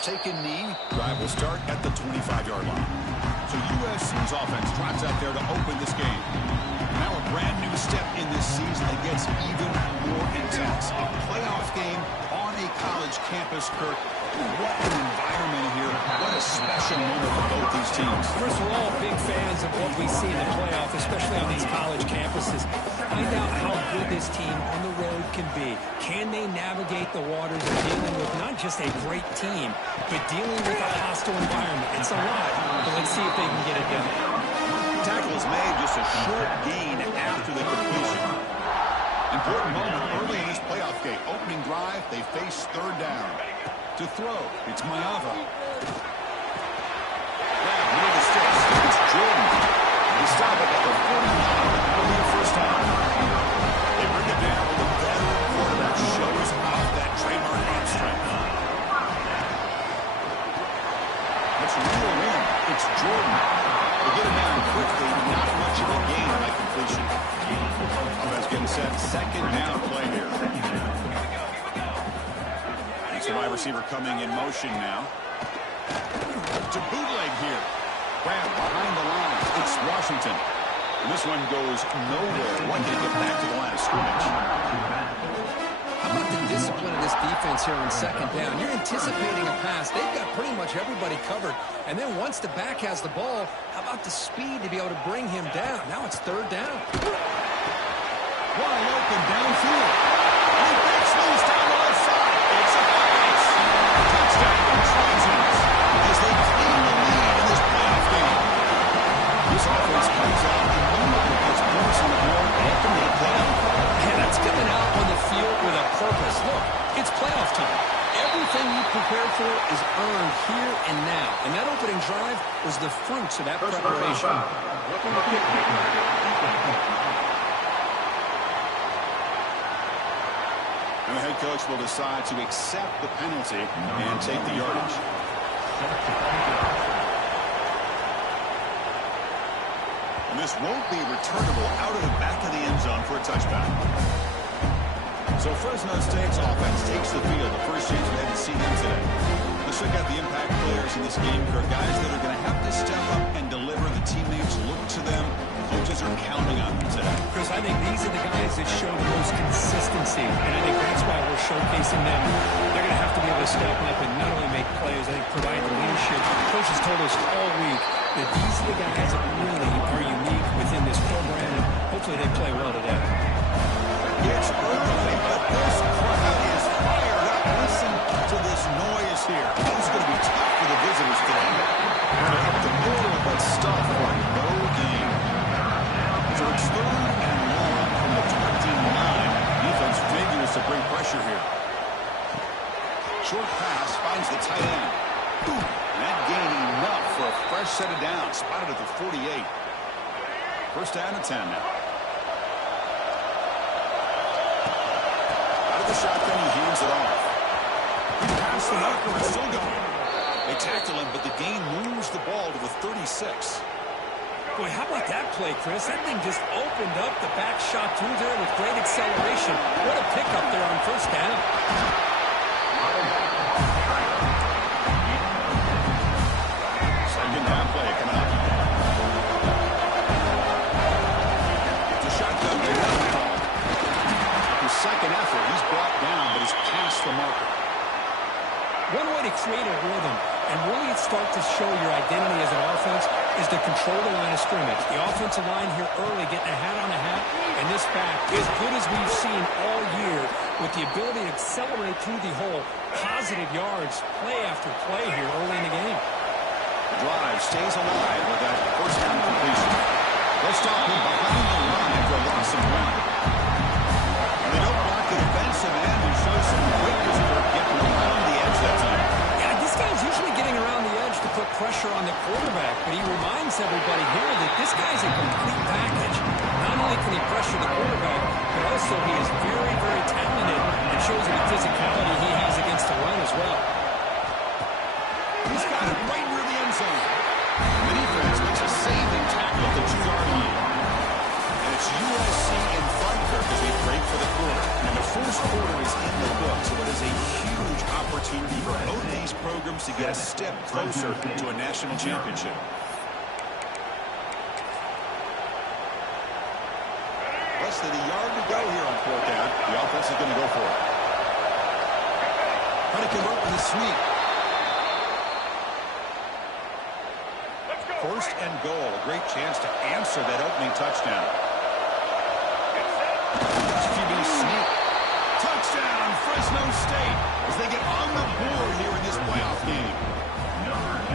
Ball's taken knee. Drive will start at the 25-yard line. So USC's offense drives out there to open this game. Now a brand new step in this season that gets even more intense. A playoff game on a college campus, Kirk. What an environment here. What a special moment for both these teams. First, we're all big fans of what we see in the playoff, especially on these college campuses. Find out how good this team on the road can be. Can they navigate the waters of dealing with not just a great team, but dealing with a hostile environment? It's a lot, but let's see if they can get it done. Tackle is made, just a short gain after the completion. Important moment early in this playoff game. Opening drive, they face third down. To throw, it's Maiava. Now, near the sticks, it's Jordan. They stop it at the 49. It'll be a first down. They bring it down. The veteran quarterback shows off that trademark arm strength. Let's reel in. It's Jordan. They get him down quickly, not much of a gain on that completion. Offense getting set. Second down play here. The wide receiver coming in motion now. To bootleg here. Grab behind the line. It's Washington. And this one goes nowhere. One can get back to the line of scrimmage. How about the discipline of this defense here on second down? You're anticipating a pass. They've got pretty much everybody covered. And then once the back has the ball, how about the speed to be able to bring him down? Now it's third down. Wide open downfield. He breaks loose down the left side. It's a pass. Touchdown Trojans as they claim the lead in this playoff game. This offense comes out immediately gets points on the board after the play. And that's coming out on the field with a purpose. Look, it's playoff time. Everything you prepared for is earned here and now. And that opening drive was the fruits of that preparation. And the head coach will decide to accept the penalty and take the yardage. And this won't be returnable out of the back of the end zone for a touchback. So Fresno State's offense takes the field. The first chance we had to see them today. Let's check out the impact players in this game. For guys that are going to have to step up and deliver. The teammates look to them. Coaches are counting on them today. Chris, I think these are the guys that show the most consistency, and I think that's why we're showcasing them. They're going to have to be able to step up and not only make plays, I think provide the leadership. Coaches told us all week that these are the guys that really are unique within this program, and hopefully they play well today. It's early, but this crowd is fired up. Listen to this noise here. It's going to be tough for the visitors today. They're up the middle, but stuff for no gain. So it's third and long from the 29. Defense figures to bring pressure here. Short pass finds the tight end. And that gain enough for a fresh set of downs. Spotted at the 48. First down and 10 now. Out of the shotgun, he hands it off. He passed the marker and still going. They tackle him, but the gain moves the ball to the 36. Boy, how about that play, Chris? That thing just opened up the back shot through there with great acceleration. What a pickup there on first down. Second down play coming up. It's a shotgun pickup. His second effort, he's brought down, but he's past the marker. One way to create a rhythm and really start to show your identity as an offense is to control the line of scrimmage. The offensive line here early getting a hat on a hat, and this back, as good as we've seen all year, with the ability to accelerate through the hole, positive yards, play after play here early in the game. The drive stays alive with that first down completion. They'll stop him behind the line after a loss of one. And they don't block the defensive end who shows some quickness for getting around the edge that time. Yeah, this guy's usually getting around the edge to put pressure on the quarterback, but he reminds everybody here that this guy's a complete package. Not only can he pressure the quarterback, but also he is very, very talented and shows the physicality he has against the run as well. He's got it right near the end zone. The defense makes a saving tackle at the 2-yard line. And it's USC in front here as they break for the quarter. And the first quarter is in the books, so it is a huge opportunity for both these programs to step closer to a national championship. Less than a yard to go here on 4th down. The offense is going to go for it. Trying to convert with a sweep. 1st and goal. A great chance to answer that opening touchdown. QB sneak. Touchdown, Fresno State, as they get on the board here in this playoff game.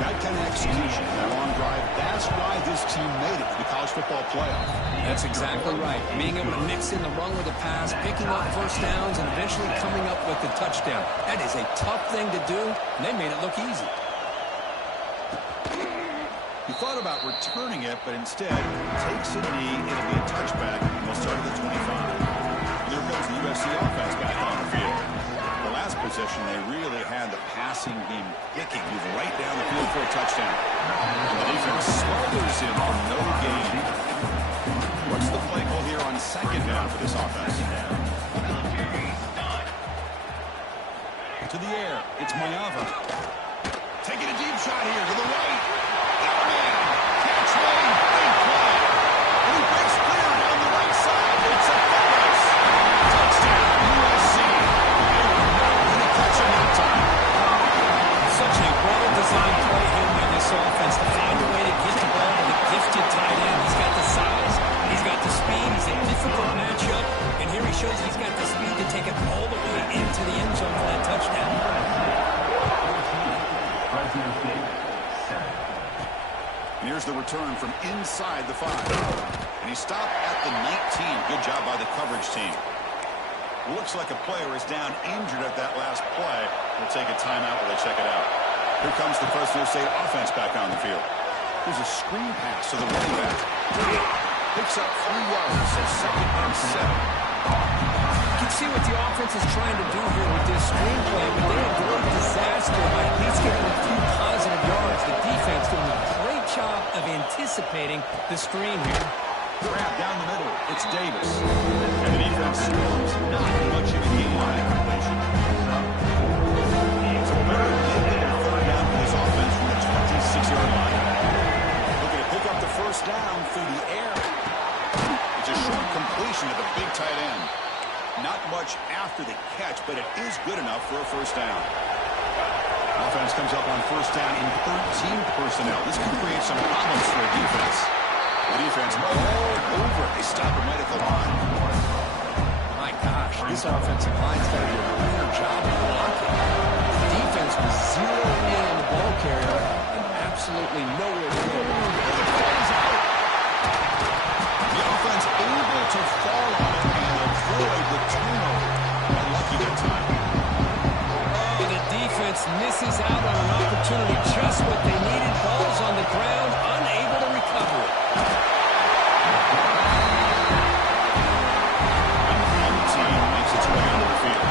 That kind of execution, that long drive, that's why this team made it to the college football playoff. That's exactly right. Being able to mix in the run with the pass, picking up first downs, and eventually coming up with the touchdown. That is a tough thing to do, and they made it look easy. He thought about returning it, but instead takes a knee. It'll be a touchback, and they'll start at the 25. There goes the USC offense back on the field. The last possession, they really had the passing game clicking, move right down the field for a touchdown. And the defense smothers in for no gain. What's the play call here on 2nd down for this offense? To the air, it's Mayava. Taking a deep shot here to the right. Catch lane, big play. And he breaks clear down the right side. It's a pass. Touchdown, USC. They were not going to catch him that time. Such a well-designed play here by this offense to find a way to get the ball to the gifted tight end. He's got the size, he's got the speed, he's a difficult matchup, and here he shows he's got the speed to take it all the way into the end zone for that touchdown. And here's the return from inside the 5. And he stopped at the 19. Good job by the coverage team. Looks like a player is down injured at that last play. We'll take a timeout while they check it out. Here comes the Fresno State offense back on the field. Here's a screen pass to the running back. Picks up 3 yards, so 2nd and 7. You can see what the offense is trying to do here with this screen play, but they avoid disaster by at least getting a few positive yards. The defense doing a great job of anticipating the screen here. Grab down the middle. It's Davis. And the defense scores. Not much of a gain on that completion. So very limited 3rd down for this offense from the 26-yard line. Looking to pick up the 1st down through the air. It's a short completion to the big tight end. Not much after the catch, but it is good enough for a 1st down. Offense comes up on 1st down in 13 personnel. This can create some problems for a defense. The defense all over. They stop him right at the line. My gosh, this offensive line's got to do a better job of blocking. The defense was zeroing in on the ball carrier and absolutely nowhere to go. The offense able to fall on it and avoid the turnover. Lucky that time. Oh, the defense misses out on an opportunity, just what they needed. Ball's on the ground, unable to recover it. And the team makes its way onto the field.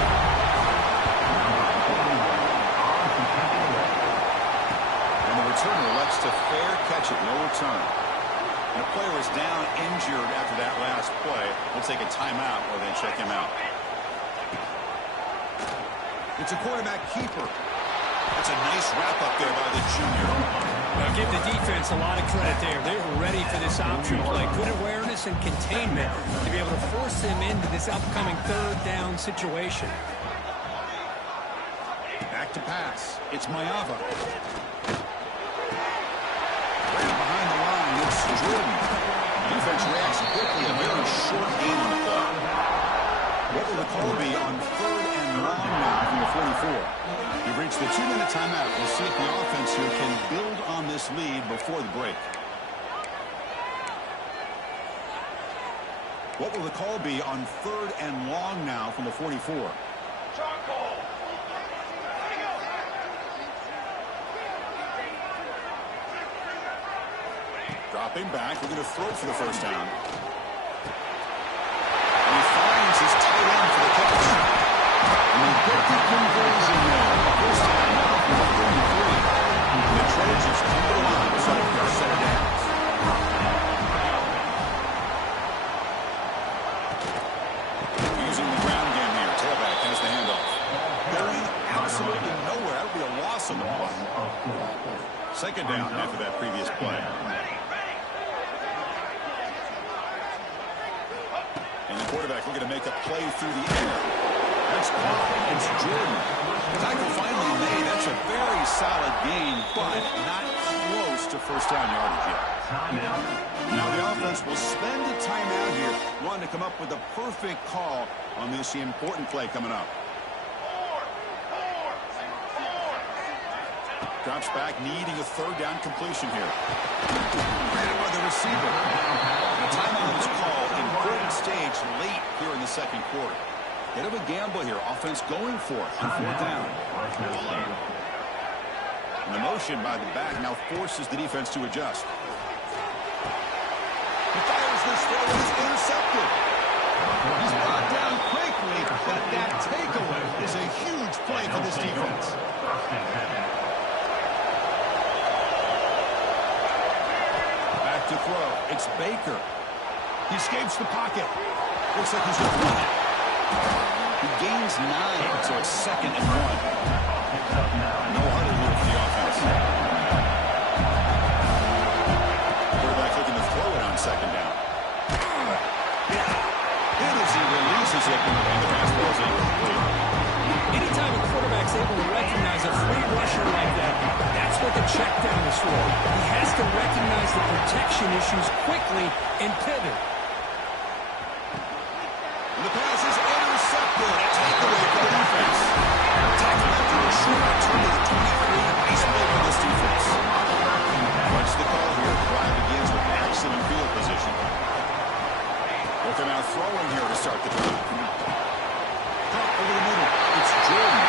And the returner elects to fair catch it, no return. And a player is down injured after that last play. We'll take a timeout or then check him out. It's a quarterback keeper. That's a nice wrap-up there by the junior. Now give the defense a lot of credit there. They were ready for this option play. Good awareness and containment to be able to force them into this upcoming 3rd down situation. Back to pass. It's Mayava. Right behind the line, it's Jordan. Defense reacts quickly. A very short gain on the play. What will the call be on 3rd and long now from the 44? We've reached the 2-minute timeout. We'll see if the offense here can build on this lead before the break. What will the call be on 3rd and long now from the 44? Dropping back. We're going to throw for the 1st down. And he finds his tight end for the catch. And he got the conversion there. 1st down now from the 33. And the Trojans come to the line to set up their set of downs. Using the ground game here. Tailback has the handoff. Going absolutely nowhere. That would be a loss on the play. second down after that previous play. And the quarterback looking to make a play through the air. That's caught. It's Jordan. Tackle finally made. That's a very solid gain, but not close to first down yardage yet. Now the offense will spend a timeout here, wanting to come up with a perfect call on this important play coming up. Drops back, needing a third down completion here. Ran by the receiver. The timeout is called. Important stage late here in the second quarter. Bit of a gamble here. Offense going for it on fourth down. And the motion by the back now forces the defense to adjust. He fires this throw and it's intercepted. He's brought down quickly, but that takeaway is a huge play for this defense. Back to throw. It's Baker. He escapes the pocket. Looks like he's going to run it. He gains 9, so it's 2nd and 1. No huddle here for the offense. Quarterback looking to throw it on 2nd down. And as he releases it, and the pass ball is incomplete. Anytime a quarterback's able to recognize a free rusher like that, that's what the check down is for. He has to recognize the protection issues quickly and pivot. The pass is intercepted. A takeaway for the defense. Tackle after a short return to the 23. Nice play for this defense. What's the call here? The drive begins with excellent field position. Looking out throwing here to start the drive. Cut over the middle. It's Jordan.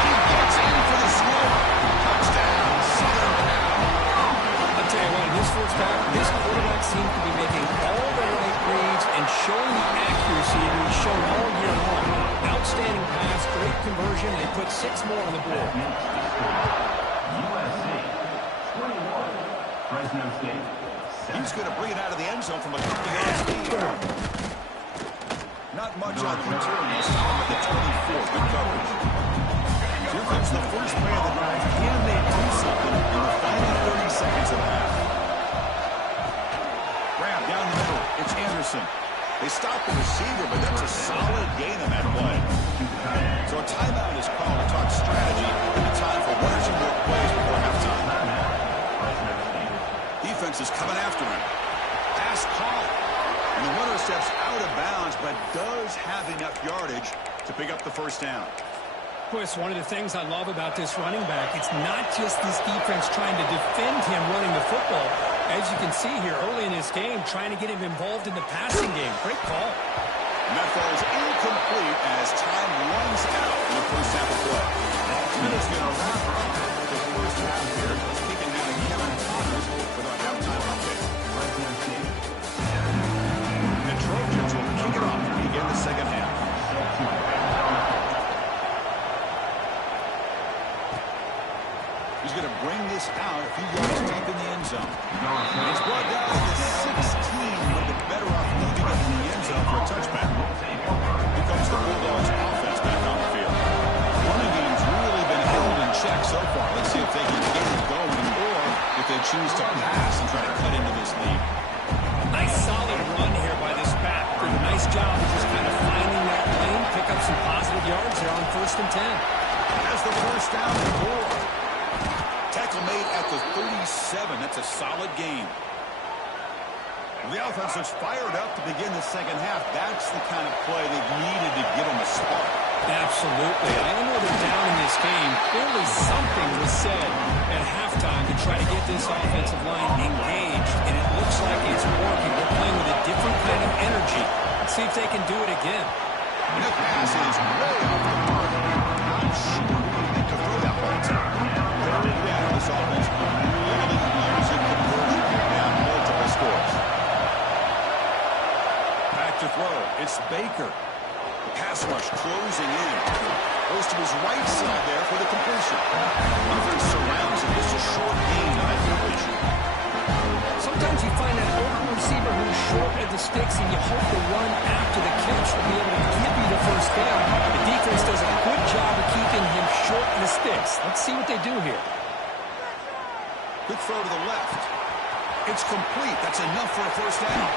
He gets in for the score. Touchdown, Southern Cal. I'll tell you what, in this first half, this quarterback seems to be making all the right reads and showing the accuracy that he's shown all year long. Outstanding pass, great conversion. They put 6 more on the board. USC, 21, Fresno State. He's going to bring it out of the end zone from a couple yards deep. Not much on the material. Stop at the 24. Good coverage. Here comes the first play of the drive. Can they do something in the final 30 seconds of the half? Grab down the middle. It's Anderson. They stop the receiver, but that's a solid gain on that play. So a timeout is called to talk strategy in the time for 1 or 2 more plays before halftime. Defense is coming after him. Pass caught. And the runner steps out of bounds, but does have enough yardage to pick up the first down. Boy, it's one of the things I love about this running back. It's not just this defense trying to defend him running the football. As you can see here early in this game, trying to get him involved in the passing game. Great call. And that ball is incomplete as time runs out in the first half of play. Minutes going to wrap up the first half here. Let's kick it down to Kevin Connors with our halftime update. The Trojans will kick it off to begin the second half. He's going to bring this out a few yards deep in the end zone. And it's brought down to the 16, but better off leaving it in the end zone for a touchback. Here comes the Bulldogs offense back on the field. Running game's really been held in check so far. Let's see if they can get it going or if they choose to pass and try to cut into this lead. Nice solid run here by this back. Did a nice job of just kind of finding that lane, pick up some positive yards there on 1st and 10. Has the first down and 4. Tackle made at the 37. That's a solid gain. The offense is fired up to begin the second half. That's the kind of play they've needed to give them a spark. Absolutely. I know they're down in this game. Clearly something was said at halftime to try to get this offensive line engaged, and it looks like it's working. They're playing with a different kind of energy. Let's see if they can do it again. And the pass is way off the mark. Not sure who to throw that ball to. Third down, this offense really using conversion to get down multiple scores. Back to throw. It's Baker. The pass rush closing in. Goes to his right side there for the completion. Offense surrounds him. Just a short gain on that completion. Sometimes you find that open receiver who's short at the sticks, and you hope the run after the catch will be able to give you the first down. The defense does a good job of keeping him short in the sticks. Let's see what they do here. Quick throw to the left. It's complete. That's enough for a first down.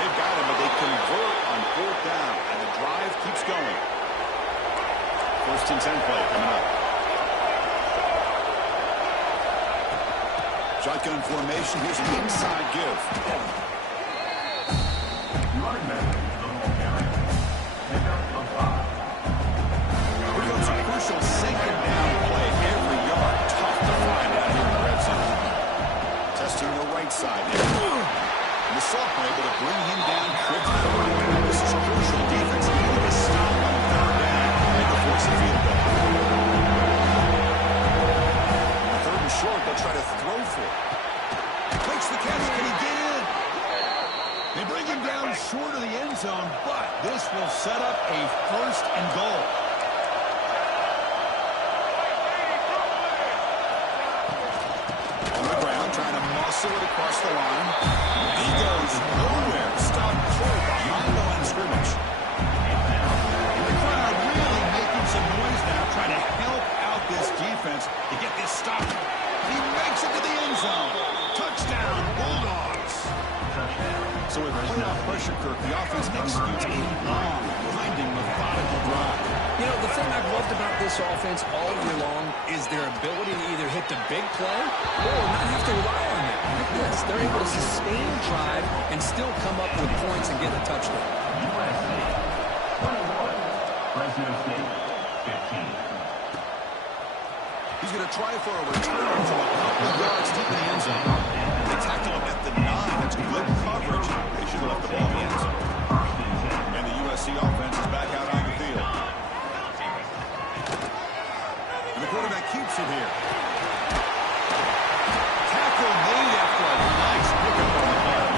They've got him, but they convert on fourth down, and the drive keeps going. First and 10 play coming up. Shotgun formation. Here's an inside give. Running back, the ball carrier. Pick up a 5. Here comes a crucial second down play. Every yard tough to find out here in the red zone. Testing the right side here. And the sophomore able to bring him down quickly. This is crucial. Defense needing to stop on third down and to force a field goal. On third and short, they'll try to throw for it. Makes the catch. Can he get in? They bring him down short of the end zone, but this will set up a first and goal. On the ground, trying to muscle it across the line. He goes nowhere. Stop cold behind the line of scrimmage. And the crowd really making some noise now, trying to help out this defense to get this stop. He makes it to the end zone. Touchdown, Bulldogs. So with playoff pressure, Kirk, the offense executes a long, grinding, methodical drive. You know, the thing I've loved about this offense all year long is their ability to either hit the big play or not have to rely on it. Like this, they're able to sustain a drive and still come up with points and get a touchdown. USC 21, Fresno State 15. He's going to try for a return from a couple of yards deep in the end zone. They tackle him at the 9. That's good coverage. They should have left the ball in the end zone. And the USC offense is back out on the field. And the quarterback keeps it here. Tackle made after a nice pickup on the play.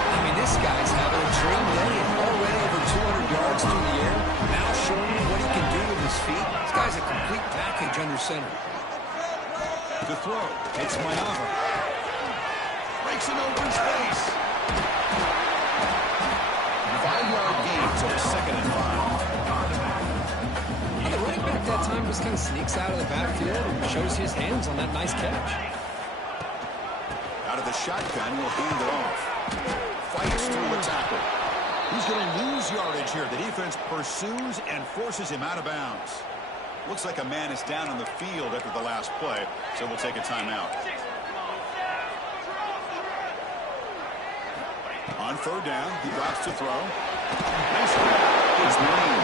I mean, this guy's having a dream day and already over 200 yards through the air. Now showing you what he can do with his feet. This guy's a complete package under center. To throw. It's Mayava. Breaks an open space. 5-yard gain, so second and 5. The running back that time just kind of sneaks out of the backfield and shows his hands on that nice catch. Out of the shotgun, will hand it off. Fights through the tackle. He's going to lose yardage here. The defense pursues and forces him out of bounds. Looks like a man is down on the field after the last play, so we'll take a timeout. On third down, he drops to throw. Nice grab. It's Lane.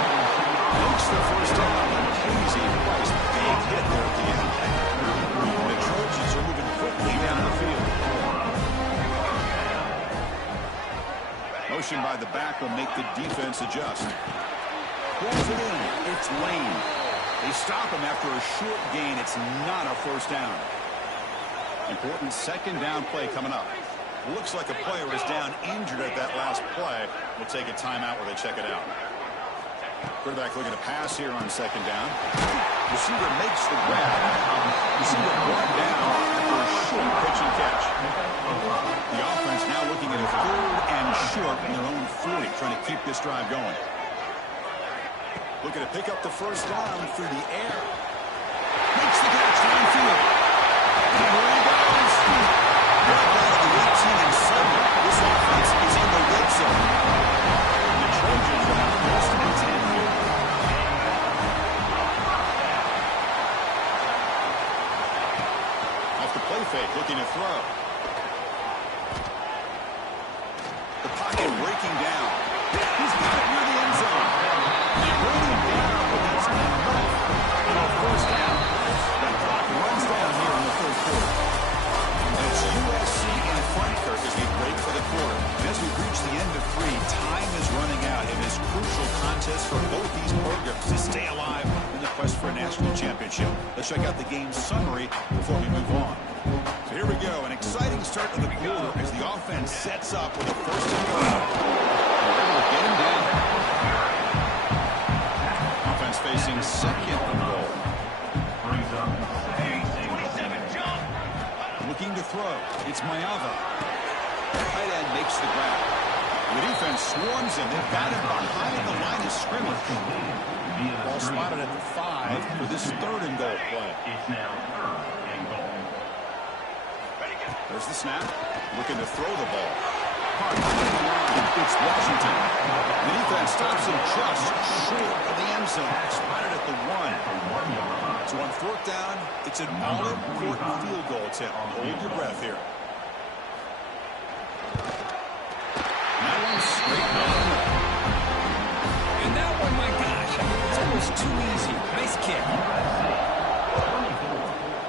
Makes the first down. Casey Price, big hit there at the end. The Trojans are moving quickly down the field. Motion by the back will make the defense adjust. Pulls it in. It's Lane. They stop him after a short gain. It's not a first down. Important second down play coming up. Looks like a player is down injured at that last play. We'll take a timeout where they check it out. Quarterback looking to pass here on second down. Receiver makes the grab. Receiver brought down after a short pitch and catch. The offense now looking at a third and short from their own 40, trying to keep this drive going. Looking to pick up the first down through the air. Makes the catch downfield. And here he goes. Right down to the 18 and 7. This offense is in the red zone. The Trojans will have first and 10 here. Off the play fake, looking to throw. The pocket breaking down. He's got it near the end zone. They bring him down, but that's not enough. On a first down, the clock runs down here in the third quarter. And it's USC in front, Kirk, as we break for the quarter. And as we reach the end of 3, time is running out in this crucial contest for both these programs to stay alive in the quest for a national championship. Let's check out the game summary before we move on. So here we go, an exciting start to the quarter as the offense sets up with a first and goal. They're able to get him down. Offense facing second and goal. Brings up 27 jump. Looking to throw. It's Mayava. The tight end makes the grab. The defense swarms him. They've got him behind the line of scrimmage. Ball spotted at the 5 for this third and goal play. It's now third and goal. There's the snap. Looking to throw the ball. It's Washington. The defense stops him just short of the end zone. Spotted at the 1. So on fourth down, it's an all-important field goal attempt. Hold your breath here. That one's straight down. And that one, my gosh, it's almost too easy. Nice kick.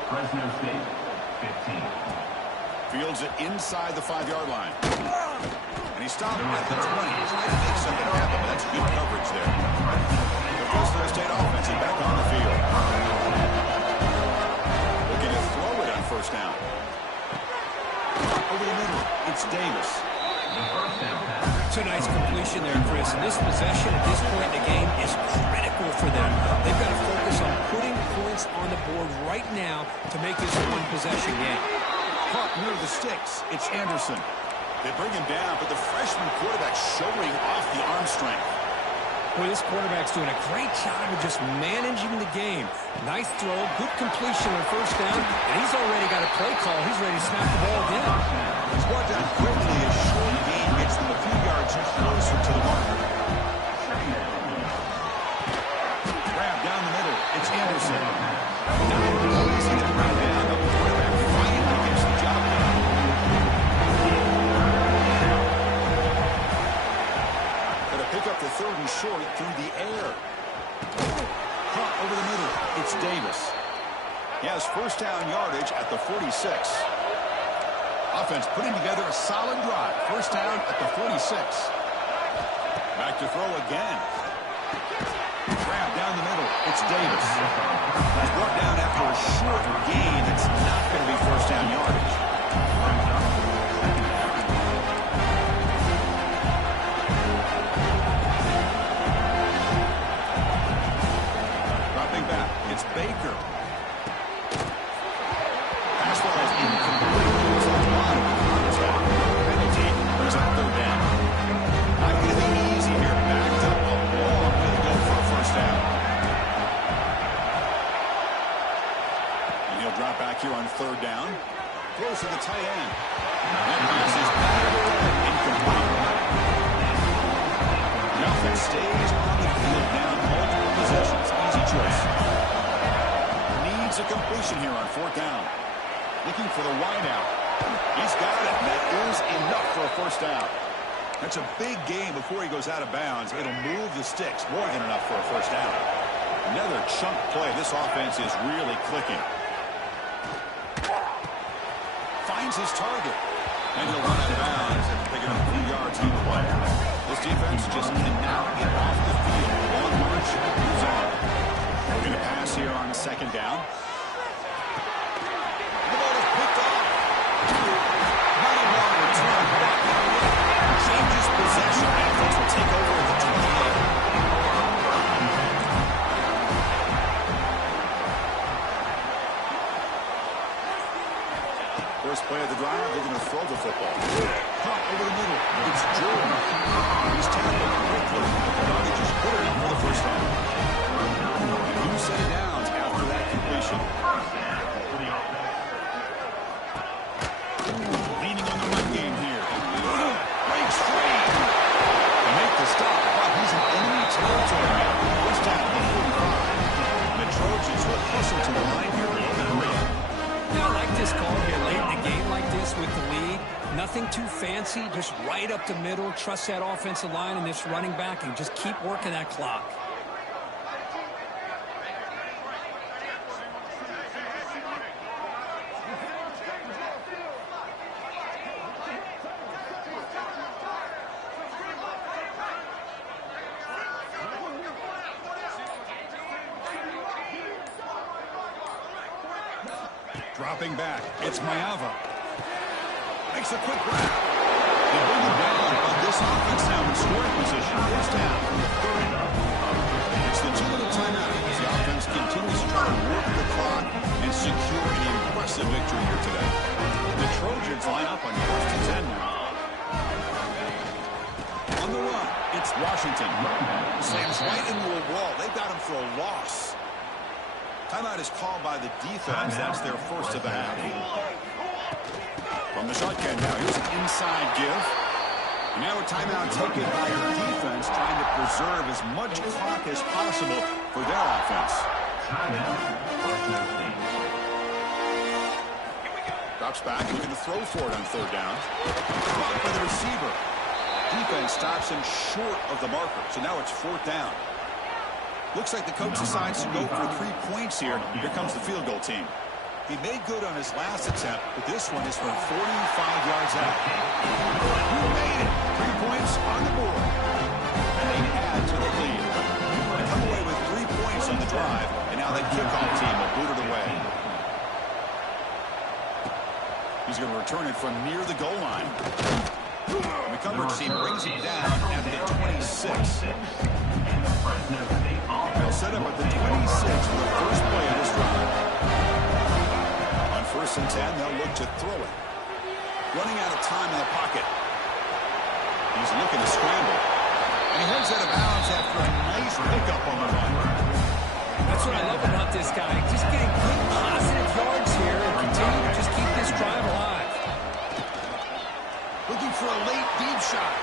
Fresno State, 15. Fields it inside the 5-yard line. And he stopped at the 20. I think something happened, but that's good coverage there. The Fresno State offense is back on the field. Looking to throw it on first down. Over the middle, it's Davis. It's a nice completion there, Chris. And this possession at this point in the game is critical for them. They've got to focus on putting points on the board right now to make this a one-possession game. Caught near the sticks. It's Anderson. They bring him down, but the freshman quarterback showing off the arm strength. Boy, this quarterback's doing a great job of just managing the game. Nice throw, good completion on first down, and he's already got a play call. He's ready to snap the ball again. He's brought down quickly. A short gain gets them a few yards closer to the mark. Grab down the middle. It's Anderson. Not easy to grab down, but the quarterback finally gets the job done. Going to pick up the 3rd and short through the air. Caught over the middle. It's Davis. He has first down yardage at the 46. Offense putting together a solid drive. First down at the 46. Back to throw again. Grab down the middle. It's Davis. He's brought down after a short gain. It's not going to be first down yardage. Dropping back. It's Baker. Pass ball is incomplete. It's on the bottom of the contact. Penalty brings up 3rd down. Not going to be easy here. Backed up a long way to go for a first down. And he'll drop back here on 3rd down. Throws to the tight end. That pass is batted away. Incomplete. The offense stays on the field now. Multiple possessions. Easy choice. Needs a completion here on 4th down. Looking for the wideout. He's got it. That is enough for a first down. That's a big gain before he goes out of bounds. It'll move the sticks. More than enough for a first down. Another chunk play. This offense is really clicking. Finds his target. And he'll run out of bounds and pick it up a few yards on the play. This defense just cannot get off the field. Long march moves on. We're going to pass here on 2nd down. The ball is picked off. Not a long return. Changes possession. Offense will take over at the 28. First play of the drive, they're going to throw the football. Caught over the middle. It's Jordan. He's tackled quickly. Yardage is good enough for the first down. And 2 set downs after that completion. Leaning on the run game here. Breaks free. To make the stop, but he's in enemy territory. First down at the 45. The Trojans will hustle to the line here. Yeah, I like this call here late in the game like this with the lead. Nothing too fancy, just right up the middle. Trust that offensive line and this running back and just keep working that clock. Dropping back, it's Mayava. Makes a quick grab. They bring him down, but this offense now in scoring position. First down from the 30. It's the 2-minute timeout as the offense continues to try to work the clock and secure an impressive victory here today. The Trojans line up on 1st and 10 now. On the run, it's Washington. Slams right into a wall. They got him for a loss. Timeout is called by the defense. That's their first of the half. From the shotgun now, here's an inside give. And now a timeout taken by the defense, trying to preserve as much clock as possible for their offense. Drops back, looking to throw for it on third down. Blocked by the receiver. Defense stops him short of the marker, so now it's fourth down. Looks like the coach decides to go for 3 points here. Here comes the field goal team. He made good on his last attempt, but this one is from 45 yards out. He made it. 3 points on the board. And they add to the lead. They come away with 3 points on the drive, and now the kickoff team will boot it away. He's going to return it from near the goal line. The coverage team brings him down at the 26. They'll set up at the 26 for the first play of this drive. On 1st and 10, they'll look to throw it. Running out of time in the pocket. He's looking to scramble. And he heads out of bounds after a nice pickup on the run. That's what I love about this guy. Just getting good positive yards here and continue to just keep this drive alive. Looking for a late deep shot.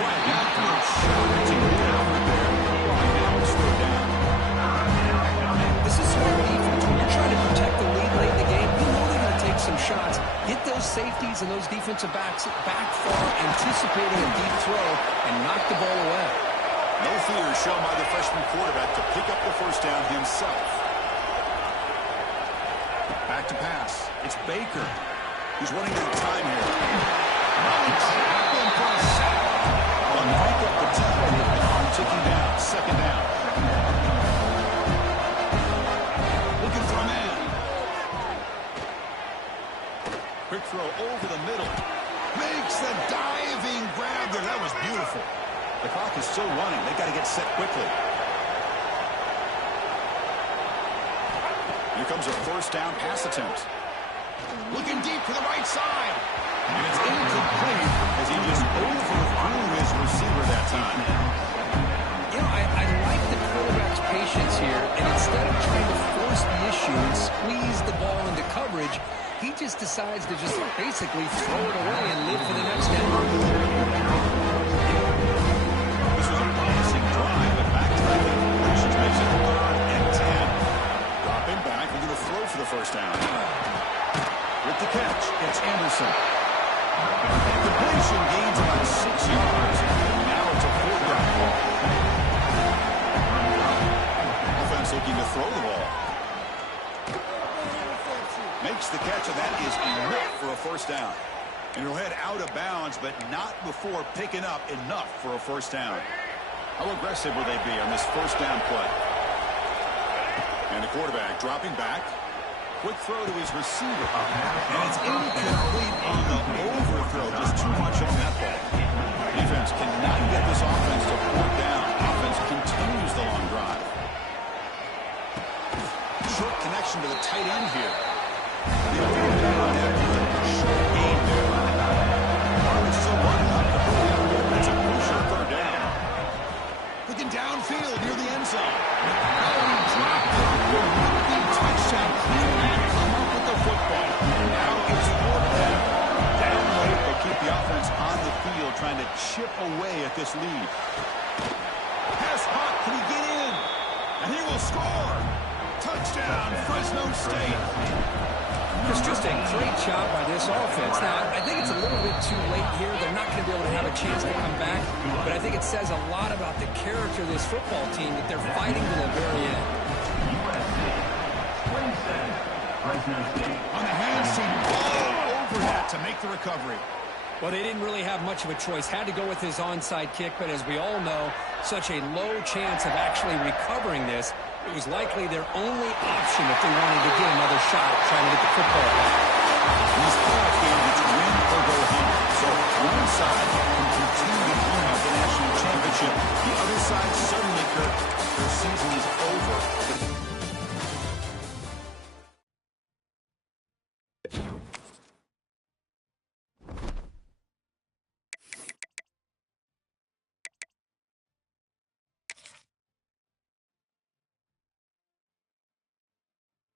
Drive down through a shot. Now it's third down. This is smart defense. When you're trying to protect the lead late in the game, you know they're going to take some shots. Hit those safeties and those defensive backs back far, anticipating a deep throw, and knock the ball away. No fear shown by the freshman quarterback to pick up the first down himself. Back to pass. It's Baker. He's running out of time here. One break up the tackle. Ticking down. Second down. Looking for a man. Quick throw over the middle. Makes the diving grab there. That was beautiful. The clock is still running. They got to get set quickly. Here comes a first down pass attempt. Looking deep to the right side. And it's incomplete as he just overthrew his receiver that time. You know, I like the quarterback's patience here, and instead of trying to force the issue and squeeze the ball into coverage, he just decides to just basically throw it away and live for the next down. This was a promising drive, but back-to-back incompletions makes it 3rd and 10. Dropping back, we're going to throw for the first down. With the catch, it's Anderson. Completion gains about 6 yards. Now it's a 4th down ball. Offense looking to throw the ball. Makes the catch, and that is enough for a first down. And he'll head out of bounds, but not before picking up enough for a first down. How aggressive will they be on this first down play? And the quarterback dropping back. Quick throw to his receiver. And it's incomplete on the overthrow. Just too much on that ball. Defense cannot get this offense to 4th down. Offense continues the long drive. Short connection to the tight end here. The other down after a short game there. It's still running up the field. It's a crucial 3rd down. Looking downfield near the end zone. Oh, he dropped it. The touchdown. Clean man come up with the football. Now it's 4th down. Down late, they keep the offense on the field trying to chip away at this lead. Pass hot. Can he get in? And he will score. Touchdown, Fresno State. It's just a great job by this offense. Now, I think it's a little bit too late here. They're not going to be able to have a chance to come back, but I think it says a lot about the character of this football team that they're fighting to the very end. On the hands team, ball overhead to make the recovery. Well, they didn't really have much of a choice. Had to go with his onside kick, but as we all know, such a low chance of actually recovering this. It was likely their only option if they wanted to get another shot at trying to get the football back. He's